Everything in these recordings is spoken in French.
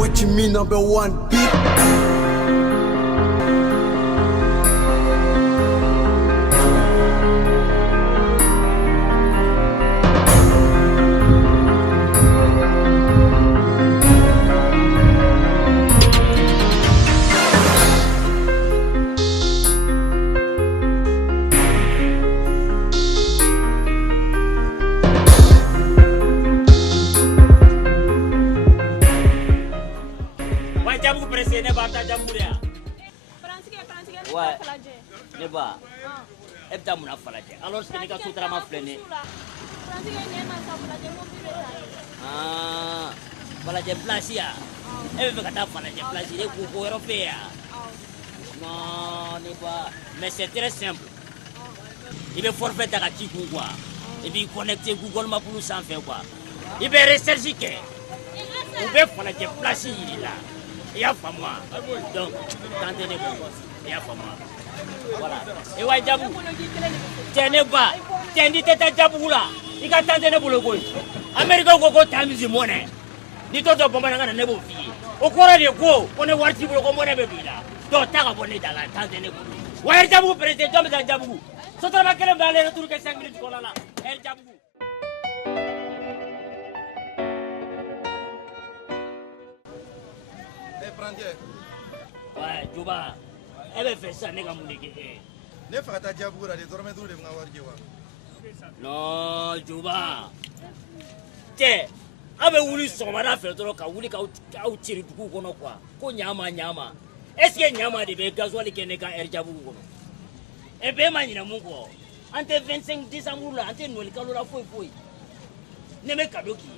What you mean #1 beat? Ouais, ne pas. Alors, ce n'est qu'à tout travail flené. Ah, voilà des places. Elle veut que tu fasses des places. Il est pour européen. Non, ne pas. Mais c'est très simple. Il veut forfait ta Google quoi. Et puis connecter Google Maps pour s'en faire quoi. Il veut rechercher. Il veut faire des places là. Il y a pas moi. Donc, tentez les bons. Il y a pas moi. Voilà. Et ouais, Djabou. Tiens pas. Tiens, dit tête Djabou là. Il va tenter pour le coup. Américain Gogo Tamizi Monnaie. Ni toto Bombaranga n'a pas fini. Au courant des go, on est parti pour le commander bébé là. Donc, t'as abonné dans la tente de pour. Ouais, Djabou, président de Djabou. Surtout avec le balai, retour que 5 minutes qu'on a là. El Djabou. Ouais, Juba. Elle fait ça, n'est-ce pas? Non, Juba. Tiens, avec Wuli Somara fait trop qu'à Wuli qu'à tirer du coup qu'on a quoi? Qu'on yama. Est-ce que Nyama de Begazoali qui n'est qu'à Erjabou? Et bien, il mon quoi. Entre 25 décembre là, entre Noël, quand on a fouillé. Ne me cadeau qui.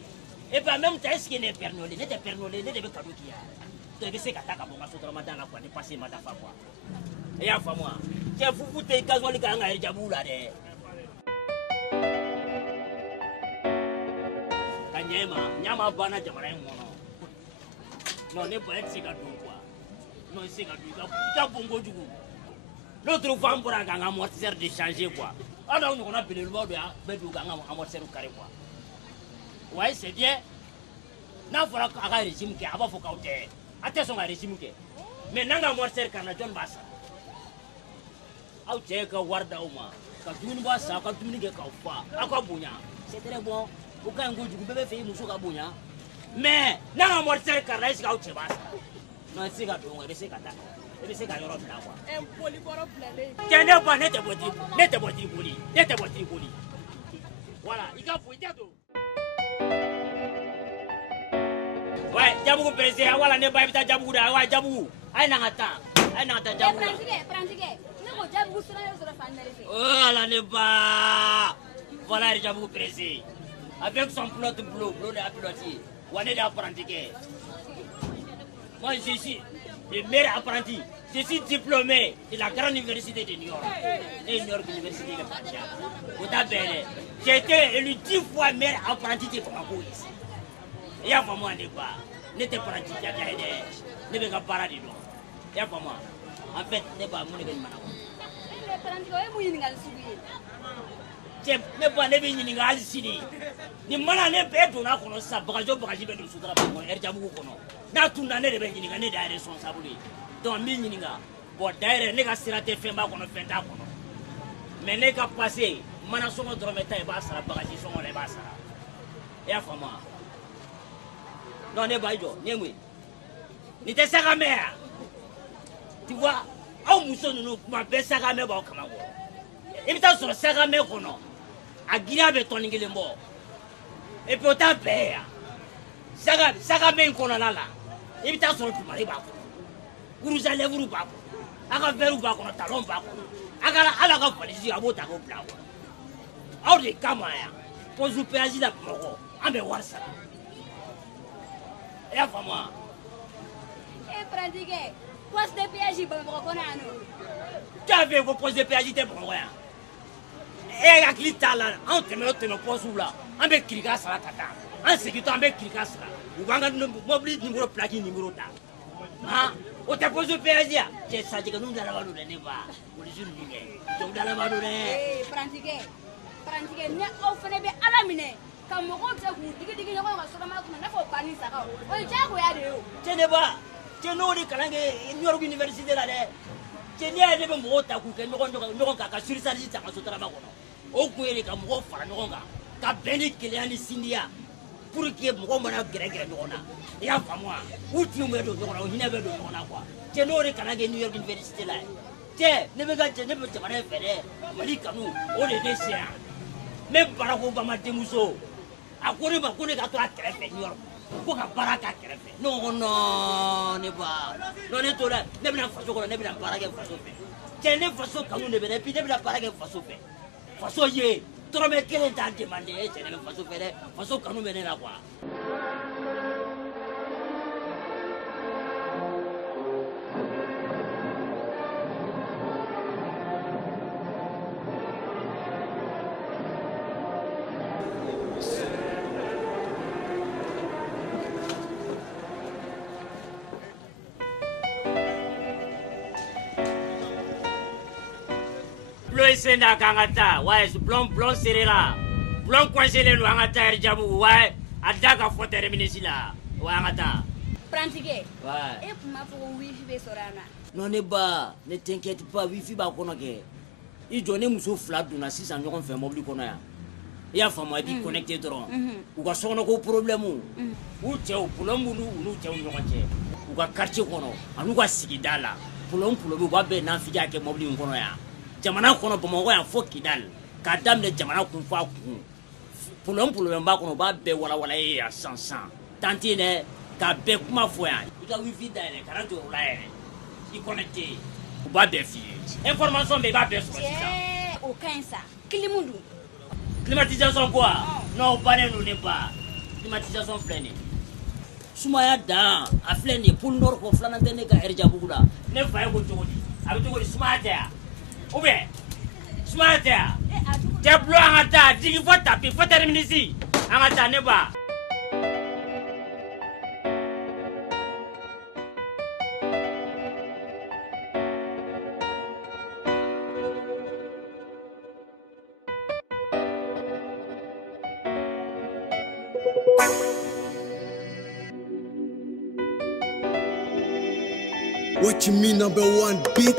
Et bien, même est-ce qu'il n'est pernolé, n'est pernolé, n'est pas cadeau qui a. Tu sais qu'à ta cabane, sur le matin, quoi, n'est passé ma dafa quoi. Et à fa moi, tu as foutu tes gasoil qui a Erjabou là. Nyama bana jamana mono. Non, n'est pas être quoi. Non, c'est qu'à tu bongo du coup. L'autre fois, on pourra un amortisseur de changer quoi. Alors, on a appelé le mot de amortisseur au carré quoi. Ouais, c'est bien. N'a pas un régime qui a pas faut qu'autre. Attention à régime qui. Mais n'a amortisseur qu'un John Bassa. Out check a warda uma. Quand tu ne vois ça, quand tu ne dis pas, à quoi bounya. C'est très bon. Aucun goût du bébé fait Moussouka bounya. Mais n'a amortisseur qu'un régime out chez Bassa. Non, c'est qu'à toi, c'est qu'à ta. C'est qu'à Europe là quoi. Tiens, n'est pas net votre poli. Voilà, il a fouillé tout. Ouais, Djabou président, voilà, n'est pas évité Djabou là, ouais, Djabou. Aïe n'angata Djabou. Voilà, n'est pas. Voilà, Djabou président. Avec son plot bleu de applaudi. On est d'apprenti. Moi, je suis le meilleur apprenti. Je suis diplômé de la grande université de New York. Et New York Université de Paris. J'ai été élu 10 fois meilleur apprenti de Bamako ici. Il y a pas moi, n'est pas. N'était pas apprenti, il y a des idées. Ne veux pas parler de nous. Il y a pas moi. En fait, n'est pas mon égal. Ne pas ne venir ni alisini. Ni mana ne be do na kono sa bagajo bagaji be do sutra ba ko Erjabou kono. Na tunda ne de be ni ne da responsable. Donc mi nyinga bo daire ne ka sirate femba kono fenta kono. Mais ne ka passer mana songo drometa e ba sara bagaji songo le ba sara. Ya fama. Non ne ba jo, nyemwe. Ni te saka mea. Tu vois, au muso nous ma be saka me ba kama ko. Et puis sur saka me kono. A Guinée be toningele mbo. Et puis autant père. Saka me kono la. Et puis sur le mari ba ko. Uruza levuru ba ko. Aka veru ba ko talon ba ko. Aka ala ka polisi abota ko bla ko. Au de kamaya. Pozu président moko. Ambe warsa. Et à moi. Et pratiquer. Poste de péage pour me reconnaître. Tu avais vos postes de péage pour moi. Et à qui t'as là, on te met au poste là. On met Krika Sala Tata. En sécurité, on met Krika Sala. Ou on va nous mobiliser numéro plaqué numéro ta. Hein? On t'a posé le péage. C'est ça que nous allons nous donner. Pour les jeunes billets. Donc, nous allons nous donner. Eh, pratiquer. Pratiquer. Nous avons fait des alamines. Comme on dit que nous avons fait des alamines. On dit que nous avons fait des alamines. cɛ ne ba cɛ n'o de kalan kɛ New York Université la dɛ cɛ ne yɛrɛ bɛ mɔgɔw ta k'u kɛ ɲɔgɔn kan ka surcharge ta ka sotarama kɔnɔ o kun ye de ka mɔgɔw fara ɲɔgɔn kan ka bɛn ni kelenya ni sindiya pour que mɔgɔw mana gɛrɛ ɲɔgɔn na i y'a faamu wa u tinw bɛ don ɲɔgɔn na u hinɛ bɛ don ɲɔgɔn na quoi cɛ n'o de kalan kɛ New York Université la cɛ ne bɛ jamana in fɛ dɛ Mali kanu o de ne se yan ne Barack Obama denmuso a ko ne ma ko ne ka to a kɛrɛfɛ New York ko ka baara k'a kɛrɛfɛ ne ko non ne ba non ne to la ne bɛna faso kɔnɔ ne bɛna baara kɛ faso fɛ cɛ ne faso kanu de bɛ ne puis ne bɛna baara kɛ faso fɛ faso ye tɔrɔmɛ kelen t'a demandé e cɛ ne bɛ faso fɛ dɛ faso kanu bɛ ne la quoi. Blon senda kangata, ouais, blon serré là. Blon coincé le angata erjabu, ouais, adaka fotere minisi là. Ouais, angata. Prantique. Ouais. Et pour ma pour wifi be sorana. Non ne ba, ne t'inquiète pas, wifi ba kono ke. I jone muso fla duna sisan ɲɔgɔn fɛ mobili kɔnɔ yan. I y'a faamu i b'i connecté dɔrɔn. U ka sɔkɔnɔ ko problème. U cɛw problème b'u n'u cɛw ɲɔgɔn cɛ. U ka quartier kɔnɔ an'u ka sigida la. Problème u b'a bɛɛ nafigiya kɛ mobili in kɔnɔ yan. Jamana kɔnɔ Bamakɔ yan fo Kidal k'a daminɛ jamana kun f'a kun problème b'a kɔnɔ u b'a bɛɛ walawala ye yan san tanti dɛ k'a bɛɛ kuma fɔ yan i ka wifi dayɛlɛ kana jɔ o la yɛrɛ i connecté u b'a bɛɛ f'i ye information bɛɛ i b'a bɛɛ sɔrɔ sisan. O ka ɲi sa clim dun. Climatisation quoi non o bannen don ne ba climatisation filɛ nin ye sumaya dan a filɛ nin ye pôle nord ko filanan tɛ ne ka Erjabugu la ne fa ye ko cogo di a bɛ cogo di sumaya tɛ yan. Ou bien, Smarta, t'es bleu en attaque, dis qu'il faut taper, il faut terminer ici. En attaque, n'est pas. What you mean number one beat?